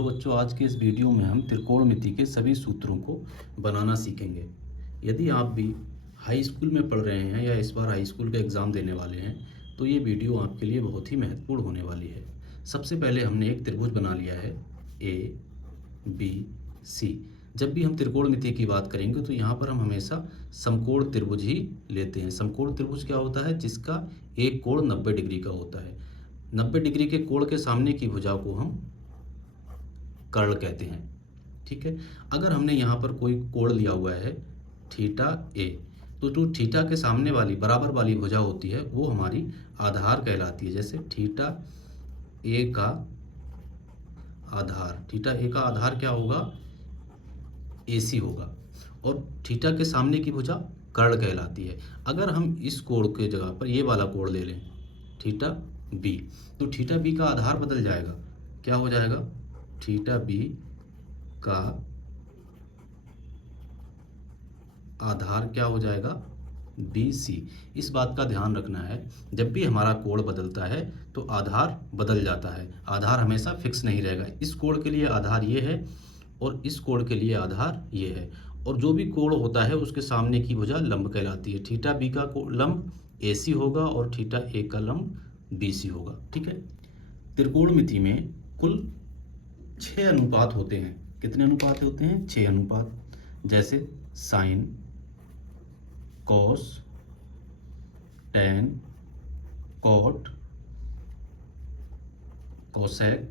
Hello बच्चों, आज के इस वीडियो में हम त्रिकोणमिति के सभी सूत्रों को बनाना सीखेंगे। यदि आप भी हाई स्कूल में पढ़ रहे हैं या इस बार हाई स्कूल का एग्ज़ाम देने वाले हैं तो ये वीडियो आपके लिए बहुत ही महत्वपूर्ण होने वाली है। सबसे पहले हमने एक त्रिभुज बना लिया है ए बी सी। जब भी हम त्रिकोणमिति की बात करेंगे तो यहाँ पर हम हमेशा समकोण त्रिभुज ही लेते हैं। समकोण त्रिभुज क्या होता है? जिसका एक कोण 90 डिग्री का होता है। 90 डिग्री के कोण के सामने की भुजा को हम कर्ण कहते हैं। ठीक है, अगर हमने यहाँ पर कोई कोण लिया हुआ है थीटा ए, तो जो थीटा के सामने वाली बराबर वाली भुजा होती है वो हमारी आधार कहलाती है। जैसे थीटा ए का आधार, थीटा ए का आधार क्या होगा? AC होगा, और थीटा के सामने की भुजा कर्ण कहलाती है। अगर हम इस कोण के जगह पर ये वाला कोण ले लें थीटा बी, तो थीटा बी का आधार बदल जाएगा। क्या हो जाएगा? थीटा बी का आधार क्या हो जाएगा? BC। इस बात का ध्यान रखना है, जब भी हमारा कोण बदलता है तो आधार बदल जाता है। आधार हमेशा फिक्स नहीं रहेगा। इस कोण के लिए आधार ये है और इस कोण के लिए आधार ये है, और जो भी कोण होता है उसके सामने की भुजा लंब कहलाती है। थीटा बी का लंब AC होगा और थीटा ए का लंब BC होगा। ठीक है, त्रिकोणमिति में कुल 6 अनुपात होते हैं। कितने अनुपात होते हैं? 6 अनुपात। जैसे sine, cos, tan, cot, cosec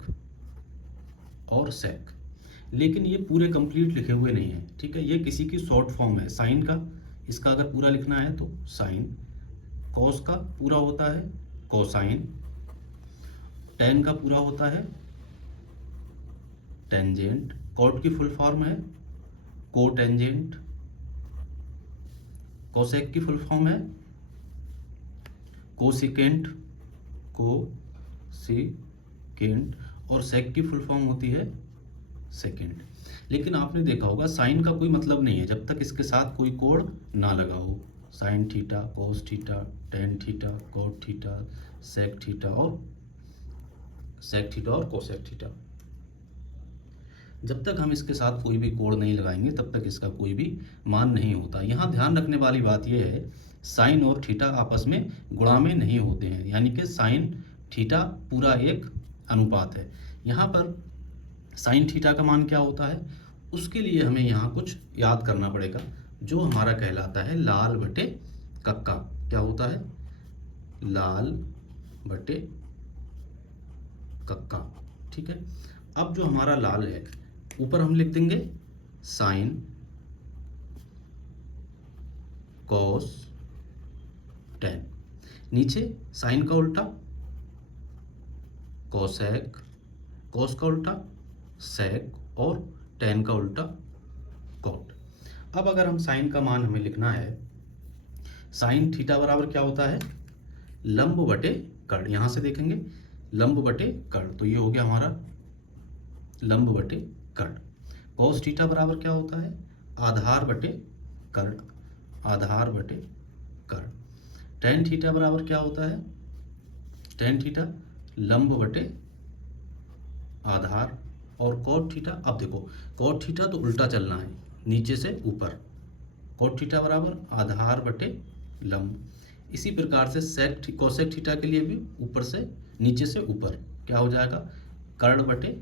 और सेक। लेकिन ये पूरे कंप्लीट लिखे हुए नहीं हैं। ठीक है, ये किसी की शॉर्ट फॉर्म है। साइन का, इसका अगर पूरा लिखना है तो साइन, कॉस का पूरा होता है कोसाइन, टैन का पूरा होता है टेंजेंट, कॉट की फुल फॉर्म है कोटेंजेंट, कोसेक की फुल फॉर्म है कोसिकेंट, और सेक की फुल फॉर्म होती है सेकेंड। लेकिन आपने देखा होगा साइन का कोई मतलब नहीं है जब तक इसके साथ कोई कोण ना लगा हो। Sine theta, cos theta, tan theta, cot theta, sec theta और कोसेक थीटा। जब तक हम इसके साथ कोई भी कोण नहीं लगाएंगे तब तक इसका कोई भी मान नहीं होता। यहाँ ध्यान रखने वाली बात यह है, साइन और थीटा आपस में गुणा में नहीं होते हैं, यानी कि साइन थीटा पूरा एक अनुपात है। यहाँ पर साइन थीटा का मान क्या होता है उसके लिए हमें यहाँ कुछ याद करना पड़ेगा, जो हमारा कहलाता है लाल बटे कक्का। क्या होता है? लाल बटे कक्का। ठीक है, अब जो हमारा लाल है ऊपर हम लिख देंगे साइन, कॉस, टैन। नीचे साइन का उल्टा कोसेक, कॉस का उल्टा सेक और टैन का उल्टा कॉट। अब अगर हम साइन का मान हमें लिखना है, साइन थीटा बराबर क्या होता है? लंब बटे कर्ण। यहां से देखेंगे लंब बटे कर्ण, तो ये हो गया हमारा लंब बटे कर्ण। कॉस थीटा बराबर क्या होता है? आधार बटे कर्ण, आधार बटे कर्ण। टैन थीटा बराबर क्या होता है? टैन थीटा लंब बटे आधार, और कॉट थीटा, अब देखो कॉट थीटा तो उल्टा चलना है, नीचे से ऊपर। कॉट थीटा बराबर आधार बटे लंब। इसी प्रकार से सेक कोसेक थीटा के लिए भी ऊपर से नीचे से ऊपर क्या हो जाएगा? कर्ण बटे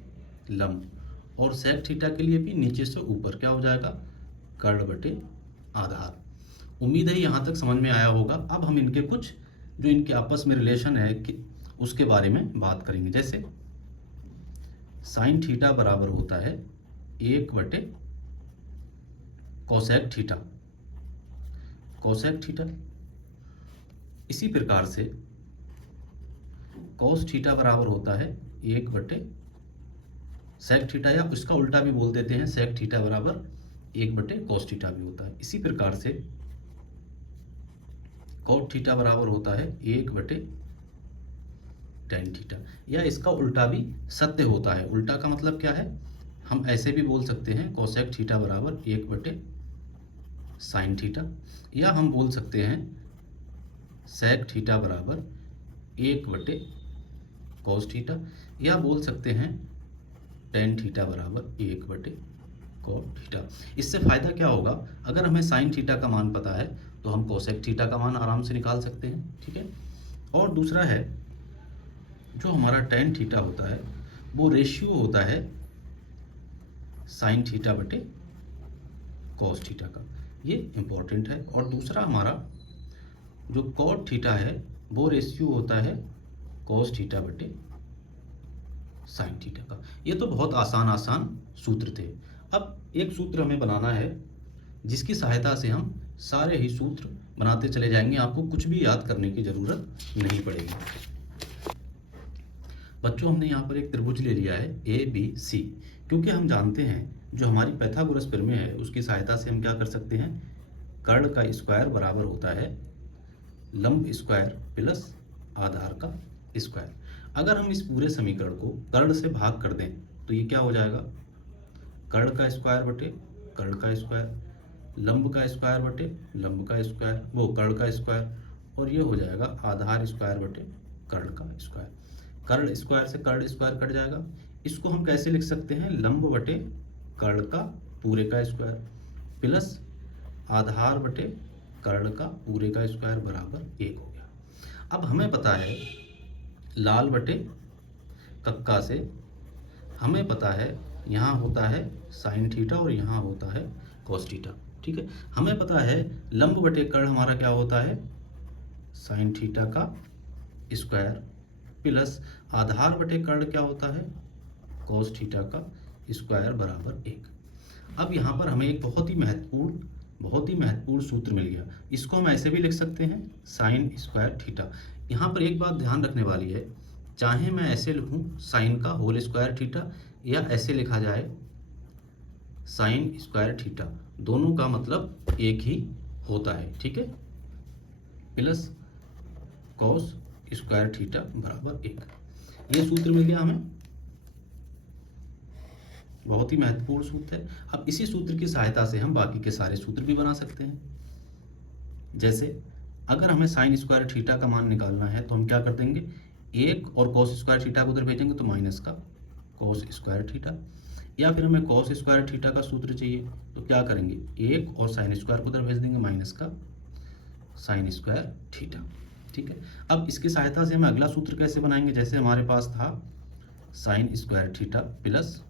लंब। और सेक थीटा के लिए भी नीचे से ऊपर क्या हो जाएगा? कर्ण बटे आधार। उम्मीद है यहाँ तक समझ में आया होगा। अब हम इनके कुछ जो इनके आपस में रिलेशन है कि उसके बारे में बात करेंगे। जैसे साइन थीटा बराबर होता है 1 बटे कोसेक थीटा, कोसेक थीटा। इसी प्रकार से कॉस थीटा बराबर होता है 1 बटे सेक थीटा, या इसका उल्टा भी बोल देते हैं, सेक थीटा बराबर 1 बटे कॉस थीटा भी होता है। इसी प्रकार से कॉट थीटा बराबर होता है 1 बटे टैन थीटा, या इसका उल्टा भी सत्य होता है। उल्टा का मतलब क्या है? हम ऐसे भी बोल सकते हैं कोसेक थीटा बराबर 1 बटे साइन थीटा, या हम बोल सकते हैं सेक थीटा बराबर 1 बटे कॉस थीटा, या बोल सकते हैं टेन थीटा बराबर 1 कॉट थीटा। इससे फ़ायदा क्या होगा, अगर हमें साइन थीटा का मान पता है तो हम कोसेक थीटा का मान आराम से निकाल सकते हैं, ठीक है। और दूसरा है, जो हमारा टेन थीटा होता है वो रेशियो होता है साइन थीटा बटे कॉस थीटा का, ये इम्पोर्टेंट है। और दूसरा हमारा जो कॉट थीटा है वो रेशियो होता है कॉस थीटा बटे साइन थीटा का। ये तो बहुत आसान आसान सूत्र थे। अब एक सूत्र हमें बनाना है जिसकी सहायता से हम सारे ही सूत्र बनाते चले जाएंगे, आपको कुछ भी याद करने की ज़रूरत नहीं पड़ेगी। बच्चों, हमने यहाँ पर एक त्रिभुज ले लिया है ABC, क्योंकि हम जानते हैं जो हमारी पाइथागोरस प्रमेय है उसकी सहायता से हम क्या कर सकते हैं, कर्ण का स्क्वायर बराबर होता है लंब स्क्वायर प्लस आधार का स्क्वायर। अगर हम इस पूरे समीकरण को कर्ण से भाग कर दें तो ये क्या हो जाएगा, कर्ण का स्क्वायर बटे कर्ण का स्क्वायर, लंब का स्क्वायर बटे लंब का स्क्वायर, वो कर्ण का स्क्वायर, और ये हो जाएगा आधार स्क्वायर बटे कर्ण का स्क्वायर। कर्ण स्क्वायर से कर्ण स्क्वायर कट जाएगा। इसको हम कैसे लिख सकते हैं, लंब बटे कर्ण का पूरे का स्क्वायर प्लस आधार बटे कर्ण का पूरे का स्क्वायर बराबर 1 हो गया। अब हमें पता है लाल बटे कक्का से हमें पता है यहाँ होता है साइन थीटा और यहाँ होता है कॉस थीटा, ठीक है। हमें पता है लंब बटे कर्ण हमारा क्या होता है, साइन थीटा का स्क्वायर प्लस आधार बटे कर्ण क्या होता है, कॉस थीटा का स्क्वायर बराबर 1। अब यहाँ पर हमें एक बहुत ही महत्वपूर्ण सूत्र मिल गया। इसको हम ऐसे भी लिख सकते हैं साइन स्क्वायर थीटा। यहाँ पर एक बात ध्यान रखने वाली है, चाहे मैं ऐसे लिखूँ साइन का होल स्क्वायर थीटा या ऐसे लिखा जाए साइन स्क्वायर थीटा, दोनों का मतलब एक ही होता है, ठीक है, प्लस कॉस स्क्वायर थीटा बराबर 1। ये सूत्र मिल गया हमें, बहुत ही महत्वपूर्ण सूत्र है। अब इसी सूत्र की सहायता से हम बाकी के सारे सूत्र भी बना सकते हैं। जैसे अगर हमें साइन स्क्वायर थीटा का मान निकालना है तो हम क्या कर देंगे, 1 और कॉस स्क्वायर थीटा को उधर भेजेंगे तो माइनस का कॉस स्क्वायर थीटा, या फिर हमें कॉस स्क्वायर थीटा का सूत्र चाहिए तो क्या करेंगे, 1 और साइन स्क्वायर को उधर भेज देंगे माइनस का साइन स्क्वायर थीटा, ठीक है। अब इसकी सहायता से हम अगला सूत्र कैसे बनाएंगे, जैसे हमारे पास था sine square theta plus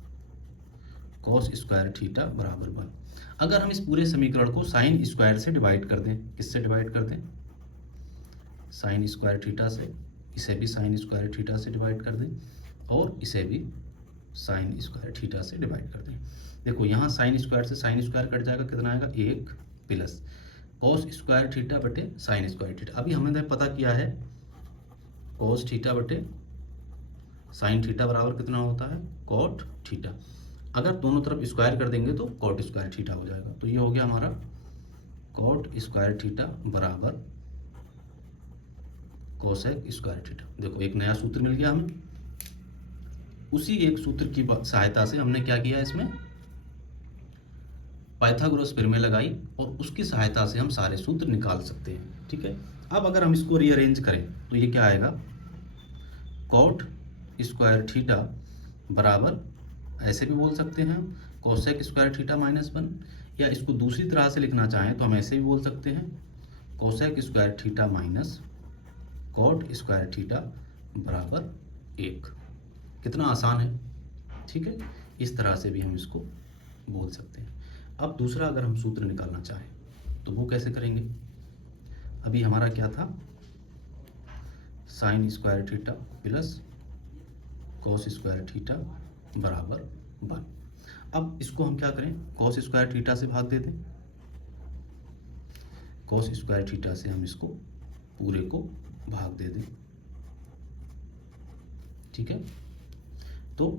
cos square theta बराबर 1। अगर हम इस पूरे समीकरण को साइन स्क्वायर से डिवाइड कर दें, किससे डिवाइड कर दें, साइन स्क्वायर थीटा से, इसे भी साइन स्क्वायर थीटा से डिवाइड कर दें और इसे भी साइन स्क्वायर थीटा से डिवाइड कर दें। देखो यहाँ साइन स्क्वायर से साइन स्क्वायर कट जाएगा, कितना आएगा 1 प्लस कॉस स्क्वायर थीटा बटे साइन स्क्वायर थीटा। अभी हमने पता किया है कॉस थीटा बटे साइन थीटा बराबर कितना होता है, कॉट थीटा। अगर दोनों तरफ स्क्वायर कर देंगे तो कॉट स्क्वायर थीटा हो जाएगा। तो ये हो गया हमारा कॉट स्क्वायर थीटा बराबर कोसेक स्क्वायर थीटा। देखो एक नया सूत्र मिल गया हमें। उसी एक सूत्र की सहायता से हमने क्या किया, इसमें पाइथागोरस प्रमेय लगाई और उसकी सहायता से हम सारे सूत्र निकाल सकते हैं, ठीक है। अब अगर हम इसको रीअरेंज करें तो ये क्या आएगा, कॉट स्क्वायर थीटा बराबर, ऐसे भी बोल सकते हैं कोसेक स्क्वायर थीटा माइनस 1, या इसको दूसरी तरह से लिखना चाहें तो हम ऐसे भी बोल सकते हैं cosec square theta minus cot square theta बराबर 1। कितना आसान है, ठीक है। इस तरह से भी हम इसको बोल सकते हैं। अब दूसरा अगर हम सूत्र निकालना चाहें तो वो कैसे करेंगे, अभी हमारा क्या था, sine square theta plus cos square theta बराबर 1। अब इसको हम क्या करें, कॉस स्क्वायर थीटा से भाग दे दें, कॉस स्क्वायर थीटा से हम इसको पूरे को भाग दे दें, ठीक है। तो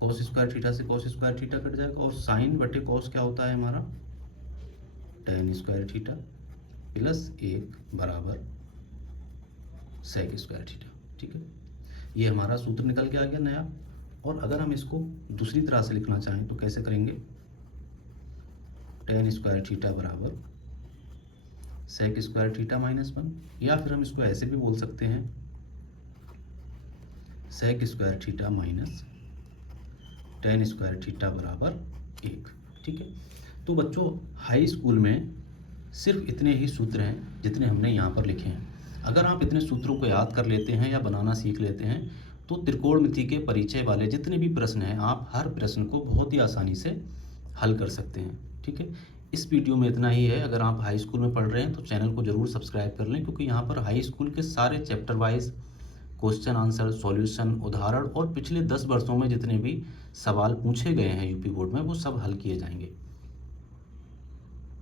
कॉस स्क्वायर थीटा से कॉस स्क्वायर थीटा कट जाएगा और साइन बटे कॉस क्या होता है हमारा, टेन स्क्वायर थीटा प्लस 1 बराबर सेक स्क्वायर थीटा, ठीक है। ये हमारा सूत्र निकल के आ गया नया। और अगर हम इसको दूसरी तरह से लिखना चाहें तो कैसे करेंगे, टेन स्क्वायर थीटा बराबर सेक स्क्वायर थीटा माइनस 1, या फिर हम इसको ऐसे भी बोल सकते हैं sec square theta minus tan square theta बराबर 1। ठीक है, तो बच्चों हाई स्कूल में सिर्फ इतने ही सूत्र हैं जितने हमने यहाँ पर लिखे हैं। अगर आप इतने सूत्रों को याद कर लेते हैं या बनाना सीख लेते हैं तो त्रिकोणमिति के परिचय वाले जितने भी प्रश्न हैं आप हर प्रश्न को बहुत ही आसानी से हल कर सकते हैं। ठीक है, इस वीडियो में इतना ही है। अगर आप हाई स्कूल में पढ़ रहे हैं तो चैनल को ज़रूर सब्सक्राइब कर लें, क्योंकि यहाँ पर हाई स्कूल के सारे chapter wise question answer, solution, उदाहरण और पिछले 10 वर्षों में जितने भी सवाल पूछे गए हैं यूपी बोर्ड में वो सब हल किए जाएंगे।